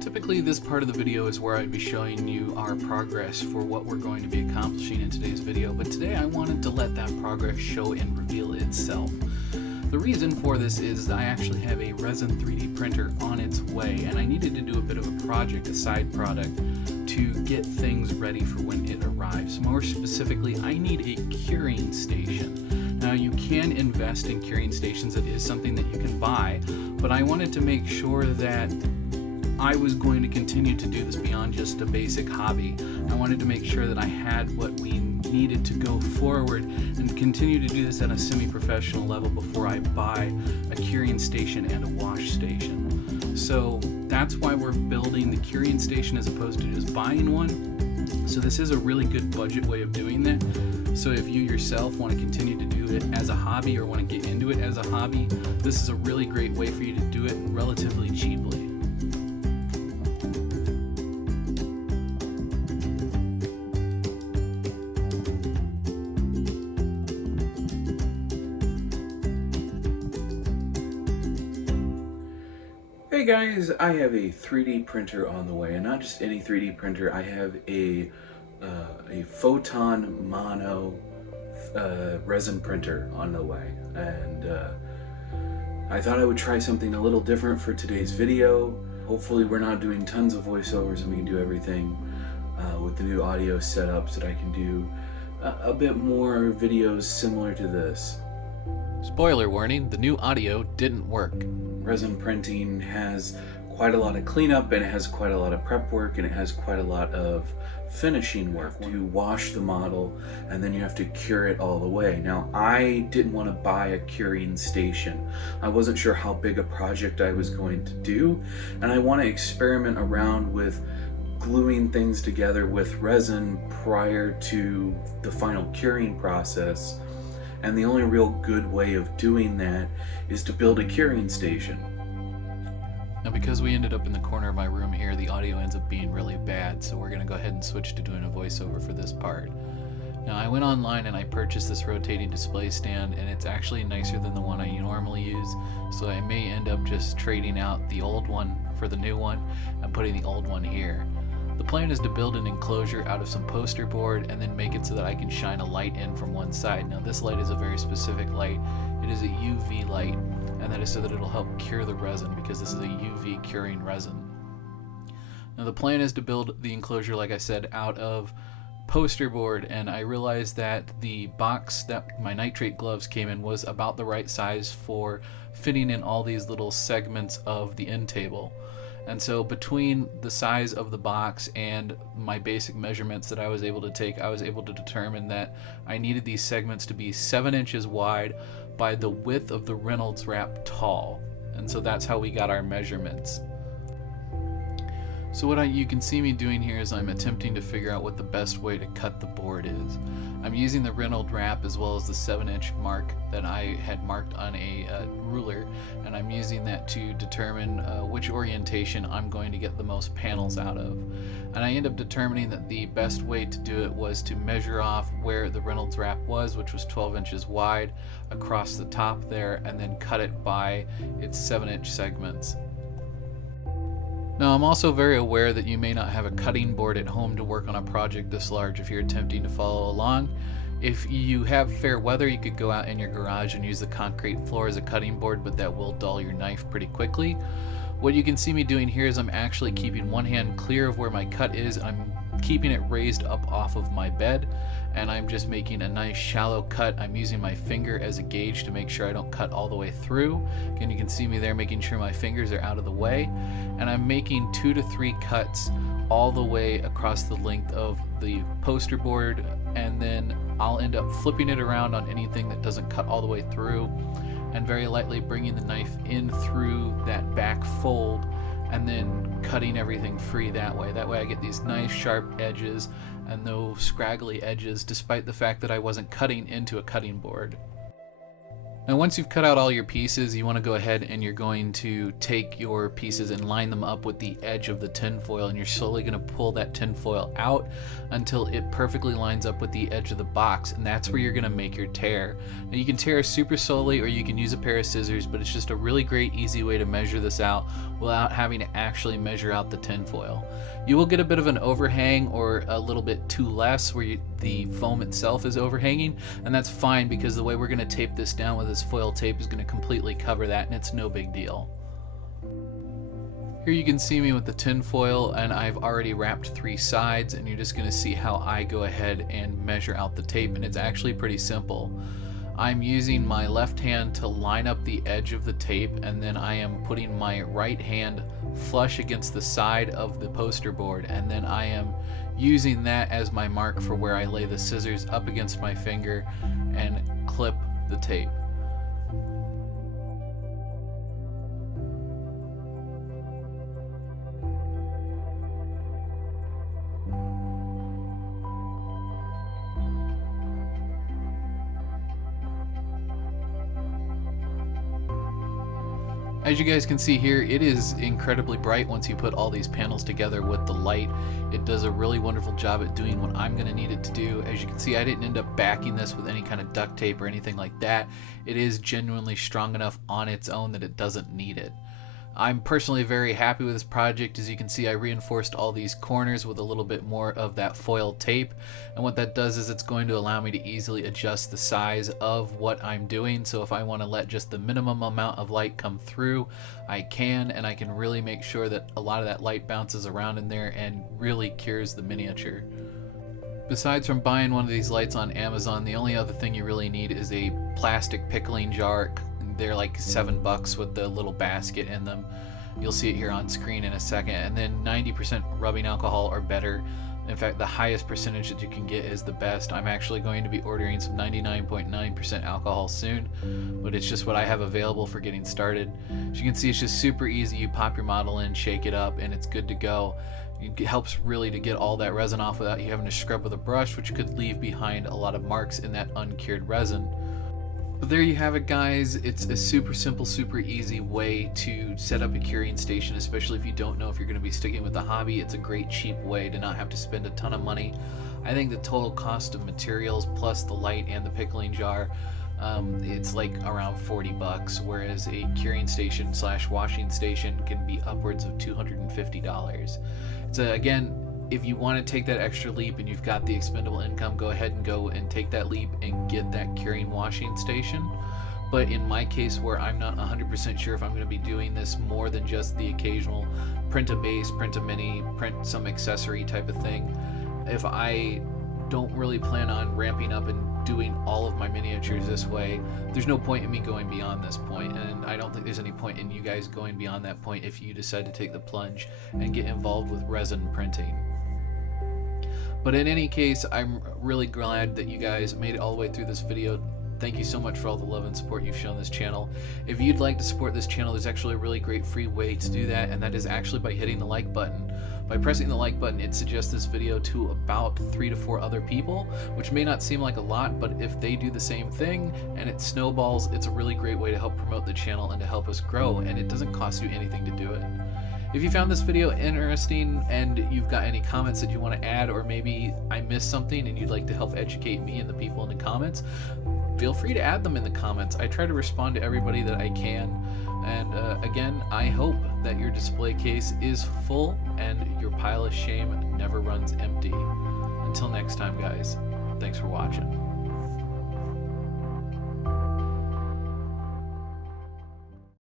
Typically this part of the video is where I'd be showing you our progress for what we're going to be accomplishing in today's video, but today I wanted to let that progress show and reveal itself. The reason for this is I actually have a resin 3D printer on its way, and I needed to do a bit of a project, a side product, to get things ready for when it arrives. More specifically, I need a curing station. Now you can invest in curing stations, it is something that you can buy, but I wanted to make sure that I was going to continue to do this beyond just a basic hobby. I wanted to make sure that I had what we needed to go forward and continue to do this at a semi-professional level before I buy a curing station and a wash station. So that's why we're building the curing station as opposed to just buying one. So this is a really good budget way of doing that. So if you yourself want to continue to do it as a hobby or want to get into it as a hobby, this is a really great way for you to do it relatively cheaply. Hey guys, I have a 3D printer on the way, and not just any 3D printer. I have a photon mono resin printer on the way, and I thought I would try something a little different for today's video. Hopefully we're not doing tons of voiceovers and we can do everything with the new audio setup so that I can do a bit more videos similar to this. Spoiler warning, the new audio didn't work. Resin printing has quite a lot of cleanup, and it has quite a lot of prep work, and it has quite a lot of finishing work to wash the model, and then you have to cure it all the way. Now, I didn't want to buy a curing station. I wasn't sure how big a project I was going to do, and I want to experiment around with gluing things together with resin prior to the final curing process. And the only real good way of doing that is to build a curing station. Now because we ended up in the corner of my room here, the audio ends up being really bad, so we're going to go ahead and switch to doing a voiceover for this part. Now I went online and I purchased this rotating display stand, and it's actually nicer than the one I normally use, so I may end up just trading out the old one for the new one and putting the old one here. The plan is to build an enclosure out of some poster board and then make it so that I can shine a light in from one side. Now this light is a very specific light. It is a UV light, and that is so that it'll help cure the resin, because this is a UV curing resin. Now the plan is to build the enclosure, like I said, out of poster board, and I realized that the box that my nitrate gloves came in was about the right size for fitting in all these little segments of the end table. And so between the size of the box and my basic measurements that I was able to take, I was able to determine that I needed these segments to be 7 inches wide by the width of the Reynolds wrap tall. And so that's how we got our measurements. So what you can see me doing here is I'm attempting to figure out what the best way to cut the board is. I'm using the Reynolds wrap as well as the 7-inch mark that I had marked on a ruler, and I'm using that to determine which orientation I'm going to get the most panels out of. And I end up determining that the best way to do it was to measure off where the Reynolds wrap was, which was 12 inches wide, across the top there, and then cut it by its 7-inch segments. Now I'm also very aware that you may not have a cutting board at home to work on a project this large if you're attempting to follow along. If you have fair weather, you could go out in your garage and use the concrete floor as a cutting board, but that will dull your knife pretty quickly. What you can see me doing here is I'm actually keeping one hand clear of where my cut is. I'm keeping it raised up off of my bed, and I'm just making a nice shallow cut. I'm using my finger as a gauge to make sure I don't cut all the way through. Again, you can see me there making sure my fingers are out of the way, and I'm making 2 to 3 cuts all the way across the length of the poster board, and then I'll end up flipping it around on anything that doesn't cut all the way through, and very lightly bringing the knife in through that back fold and then cutting everything free that way. That way I get these nice sharp edges and no scraggly edges, despite the fact that I wasn't cutting into a cutting board. Now once you've cut out all your pieces, you want to go ahead and you're going to take your pieces and line them up with the edge of the tin foil, and you're slowly going to pull that tin foil out until it perfectly lines up with the edge of the box, and that's where you're going to make your tear. Now you can tear super slowly or you can use a pair of scissors, but it's just a really great easy way to measure this out without having to actually measure out the tinfoil. You will get a bit of an overhang or a little bit too less where the foam itself is overhanging, and that's fine because the way we're going to tape this down with this foil tape is going to completely cover that, and it's no big deal. Here you can see me with the tin foil, and I've already wrapped 3 sides, and you're just going to see how I go ahead and measure out the tape, and it's actually pretty simple. I'm using my left hand to line up the edge of the tape, and then I am putting my right hand flush against the side of the poster board, and then I am using that as my mark for where I lay the scissors up against my finger and clip the tape. As you guys can see here, it is incredibly bright once you put all these panels together with the light. It does a really wonderful job at doing what I'm going to need it to do. As you can see, I didn't end up backing this with any kind of duct tape or anything like that. It is genuinely strong enough on its own that it doesn't need it. I'm personally very happy with this project. As you can see, I reinforced all these corners with a little bit more of that foil tape, and what that does is it's going to allow me to easily adjust the size of what I'm doing. So if I want to let just the minimum amount of light come through, I can, and I can really make sure that a lot of that light bounces around in there and really cures the miniature. Besides from buying one of these lights on Amazon, the only other thing you really need is a plastic pickling jar. They're like $7 with the little basket in them. You'll see it here on screen in a second. And then 90% rubbing alcohol or better. In fact, the highest percentage that you can get is the best. I'm actually going to be ordering some 99.9% alcohol soon, but it's just what I have available for getting started. As you can see, it's just super easy. You pop your model in, shake it up, and it's good to go. It helps really to get all that resin off without you having to scrub with a brush, which could leave behind a lot of marks in that uncured resin. But there you have it, guys. It's a super simple, super easy way to set up a curing station, especially if you don't know if you're going to be sticking with the hobby. It's a great cheap way to not have to spend a ton of money. I think the total cost of materials plus the light and the pickling jar, it's like around $40, whereas a curing station / washing station can be upwards of $250. So again, if you want to take that extra leap and you've got the expendable income, go ahead and go and take that leap and get that curing washing station. But in my case, where I'm not 100% sure if I'm going to be doing this more than just the occasional print a base, print a mini, print some accessory type of thing, if I don't really plan on ramping up and doing all of my miniatures this way, there's no point in me going beyond this point, and I don't think there's any point in you guys going beyond that point if you decide to take the plunge and get involved with resin printing. But in any case, I'm really glad that you guys made it all the way through this video. Thank you so much for all the love and support you've shown this channel. If you'd like to support this channel, there's actually a really great free way to do that, and that is actually by hitting the like button. By pressing the like button, it suggests this video to about 3 to 4 other people, which may not seem like a lot, but if they do the same thing and it snowballs, it's a really great way to help promote the channel and to help us grow, and it doesn't cost you anything to do it. If you found this video interesting and you've got any comments that you want to add, or maybe I missed something and you'd like to help educate me and the people in the comments, feel free to add them in the comments. I try to respond to everybody that I can. And again, I hope that your display case is full and your pile of shame never runs empty. Until next time, guys, thanks for watching.